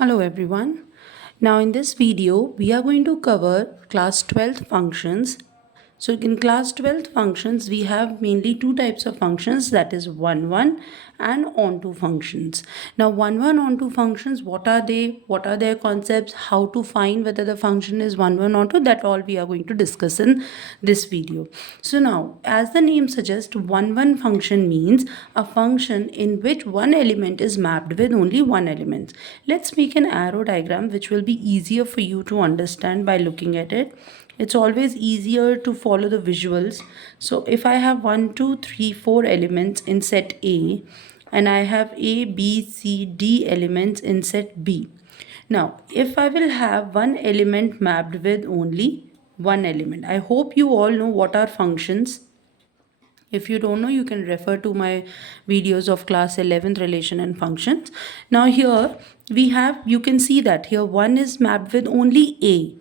Hello everyone. Now in this video we are going to cover class 12th functions. So in class 12th functions we have mainly two types of functions, that is one and onto functions. Now one onto functions, what are they? What are their concepts? How to find whether the function is one onto, that all we are going to discuss in this video. So now as the name suggests, one function means a function in which one element is mapped with only one element. Let's make an arrow diagram which will be easier for you to understand by looking at it. It's always easier to follow the visuals. So if I have 1 2 3 4 elements in set A and I have A B C D elements in set B. Now if I will have one element mapped with only one element, I hope you all know what are functions. If you don't know, you can refer to my videos of class 11th relation and functions. Now here we have, you can see that here 1 is mapped with only A,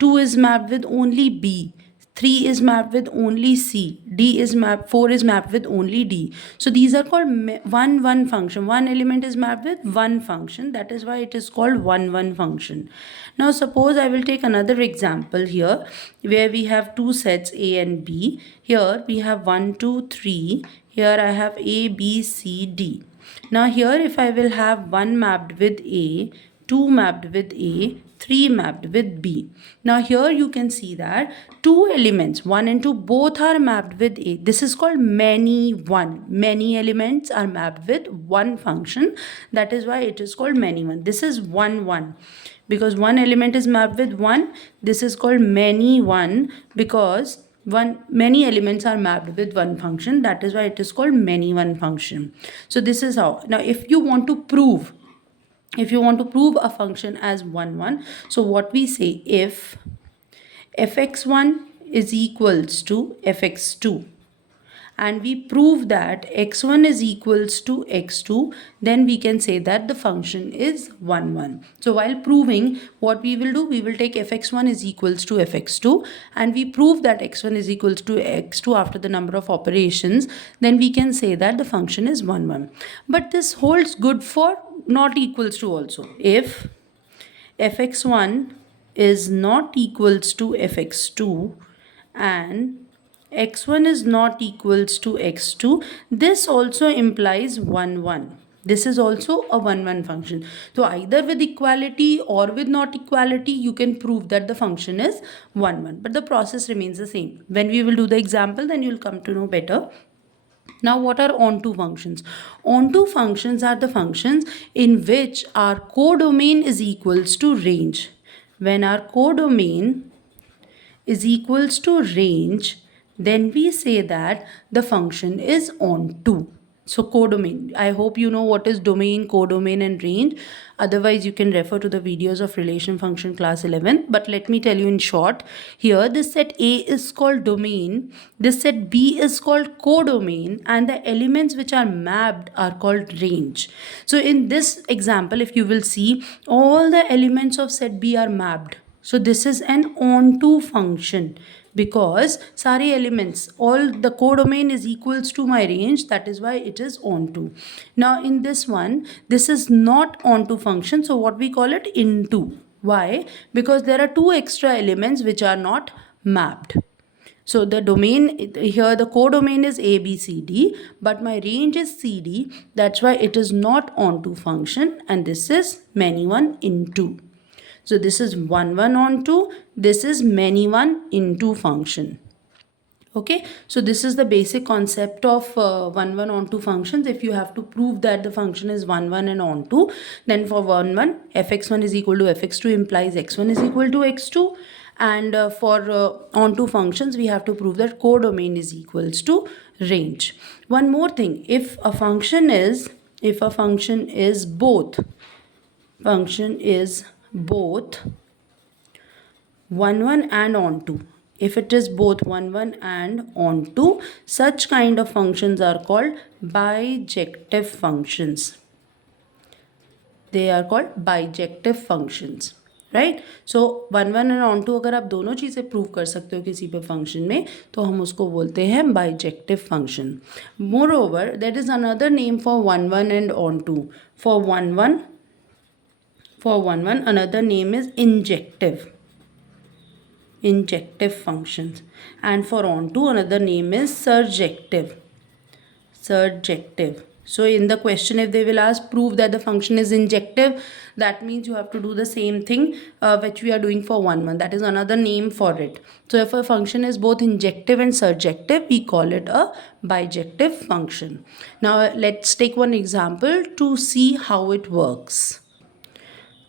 2 is mapped with only B, 3 is mapped with only C, 4 is mapped with only D. So these are called one function. One element is mapped with one function. That is why it is called one function. Now suppose I will take another example here where we have two sets A and B. Here we have 1 2 3. Here I have A B C D. Now here if I will have 1 mapped with A, 2 mapped with A, 3 mapped with B. Now here you can see that two elements, 1 and 2, both are mapped with A. This is called many one. Many elements are mapped with one function. That is why it is called many one. This is one. Because one element is mapped with one, this is called many one, because many elements are mapped with one function. That is why it is called many one function. So this is how. Now if you want to prove a function as one, so what we say, if fx1 is equals to fx2 and we prove that x1 is equals to x2, then we can say that the function is 1. So while proving, what we will do, we will take fx1 is equals to fx2 and we prove that x1 is equals to x2 after the number of operations, then we can say that the function is 1. But this holds good for not equals to also. If fx1 is not equals to fx2 and x1 is not equals to x2, this also implies 1. This is also a 1 function. So either with equality or with not equality, you can prove that the function is 1. But the process remains the same. When we will do the example, then you'll come to know better. Now what are onto functions? Onto functions are the functions in which our codomain is equals to range. When our codomain is equals to range, then we say that the function is onto. So codomain, I hope you know what is domain, codomain and range. Otherwise you can refer to the videos of relation function class 11. But let me tell you in short, here this set A is called domain, this set B is called codomain, and the elements which are mapped are called range. So in this example, if you will see, all the elements of set B are mapped. So this is an onto function because sari elements, all the codomain is equals to my range. That is why it is onto. Now in this one, this is not onto function. So what we call it, into. Why? Because there are two extra elements which are not mapped. So the domain here, the codomain is ABCD, but my range is CD. That's why it is not onto function, and this is many one into. So this is one onto, this is many one into function. Okay, so this is the basic concept of one onto functions. If you have to prove that the function is one and onto, then for one fx1 is equal to fx2 implies x1 is equal to x2. And for onto functions, we have to prove that codomain is equals to range. One more thing, if a function is both one and onto. If it is both one and onto, such kind of functions are called bijective functions. They are called bijective functions. Right, so one and onto अगर आप दोनों चीज़ें prove कर सकते हो किसी पे function में, तो हम उसको बोलते हैं bijective function. Moreover, that is another name for one and onto. For one For 1 1, another name is injective functions. And for onto, another name is surjective. So in the question, if they will ask prove that the function is injective, that means you have to do the same thing which we are doing for 1 1. That is another name for it. So if a function is both injective and surjective, we call it a bijective function. Now let's take one example to see how it works.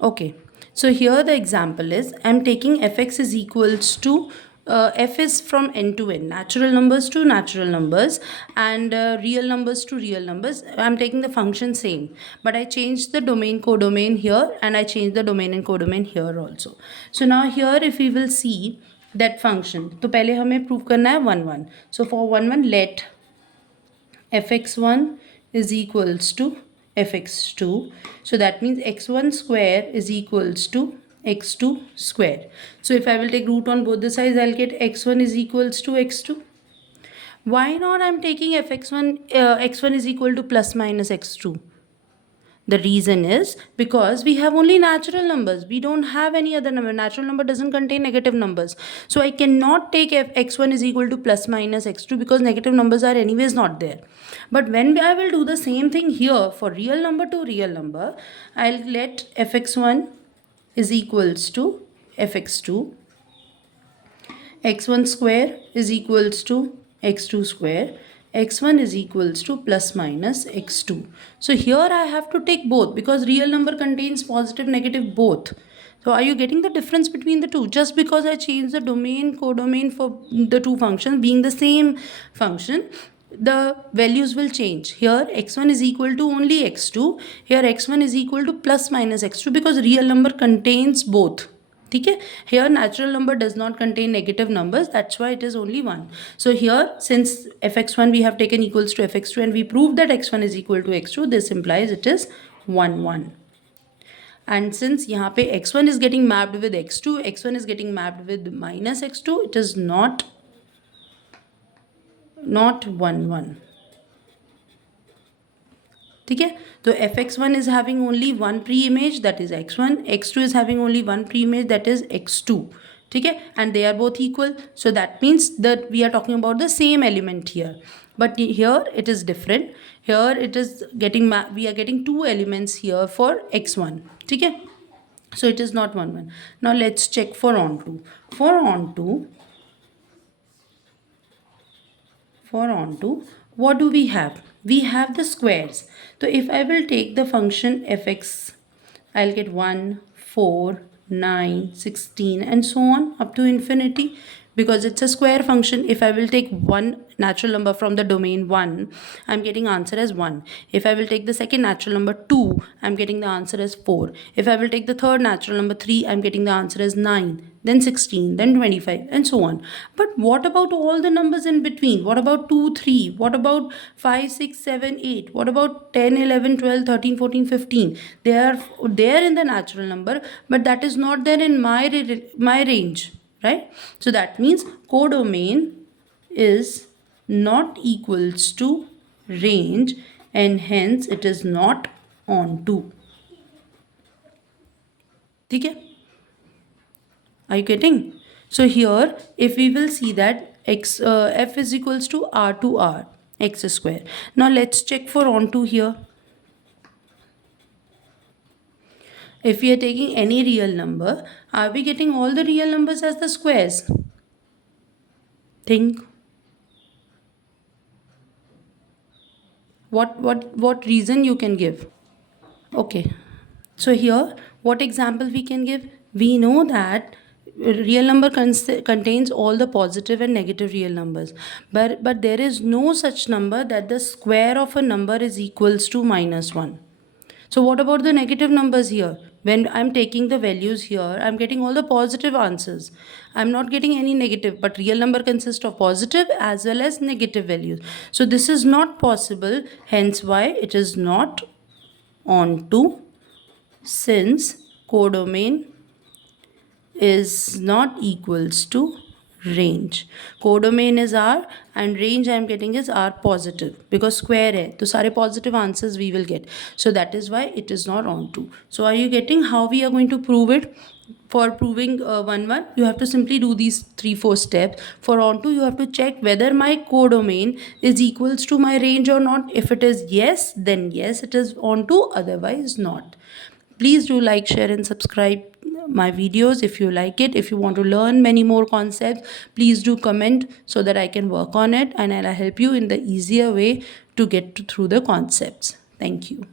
Okay, so here the example is I'm taking fx is equals to f is from n to n, natural numbers to natural numbers, and real numbers to real numbers. I'm taking the function same, but I changed the domain codomain here, and I changed the domain and codomain here also. So now here if we will see that function, तो पहले हमें prove करना है 1 1. So for 1 1 let fx1 is equals to fx2. So that means x1 square is equals to x2 square. So if I will take root on both the sides, I'll get x1 is equals to x2. Why not I'm taking fx1, x1 is equal to plus minus x2? The reason is because we have only natural numbers. We don't have any other number. Natural number doesn't contain negative numbers. So I cannot take x1 is equal to plus minus x2 because negative numbers are anyways not there. But when I will do the same thing here for real number to real number, I'll let fx1 is equals to fx2. x1 square is equals to x2 square. x1 is equals to plus minus x2. So here I have to take both because real number contains positive, negative both. So are you getting the difference between the two? Just because I change the domain, codomain for the two functions being the same function, the values will change. Here x1 is equal to only x2. Here x1 is equal to plus minus x2 because real number contains both. Okay? Here natural number does not contain negative numbers, that's why it is only 1. So here since fx1 we have taken equals to fx2 and we proved that x1 is equal to x2, this implies it is 1 1. And since यहाँ पे x1 is getting mapped with x2, x1 is getting mapped with minus x2, it is not 1 1. ठीक है, तो fx1 is having only one pre-image, that is x1, x2 is having only one pre-image, that is x2. ठीक है, and they are both equal, so that means that we are talking about the same element here. But here it is different. Here it is getting we are getting two elements here for x1. ठीक है, so it is not 1 1. Now let's check for onto. For onto, what do we have? We have the squares. So if I will take the function fx, I'll get 1, 4, 9, 16 and so on up to infinity because it's a square function. If I will take one natural number from the domain 1, I'm getting answer as 1. If I will take the second natural number 2, I'm getting the answer as 4. If I will take the third natural number 3, I'm getting the answer as 9, then 16, then 25 and so on. But what about all the numbers in between? What about 2, 3? What about 5, 6, 7, 8? What about 10, 11, 12, 13, 14, 15? They are there in the natural number, but that is not there in my range, right? So that means codomain is not equals to range and hence it is not onto. Okay? Are you getting? So here if we will see that f is equals to r to r x square. Now let's check for onto here. If we are taking any real number, are we getting all the real numbers as the squares? Think. What reason you can give? Okay. So here, what example we can give? We know that real number contains all the positive and negative real numbers. But there is no such number that the square of a number is equals to -1. So what about the negative numbers here? When I'm taking the values here, I'm getting all the positive answers. I'm not getting any negative, but real number consists of positive as well as negative values. So this is not possible, hence why it is not onto, since codomain is not equals to range. Codomain is R and range I am getting is R positive because square hai to sare positive answers we will get, so that is why it is not onto. So are you getting how we are going to prove it? For proving 1 you have to simply do these 3-4 steps. For onto you have to check whether my codomain is equals to my range or not. If it is yes, then yes it is onto, otherwise not. Please do like, share and subscribe my videos if you like it. If you want to learn many more concepts, please do comment so that I can work on it and I'll help you in the easier way to get through the concepts. Thank you.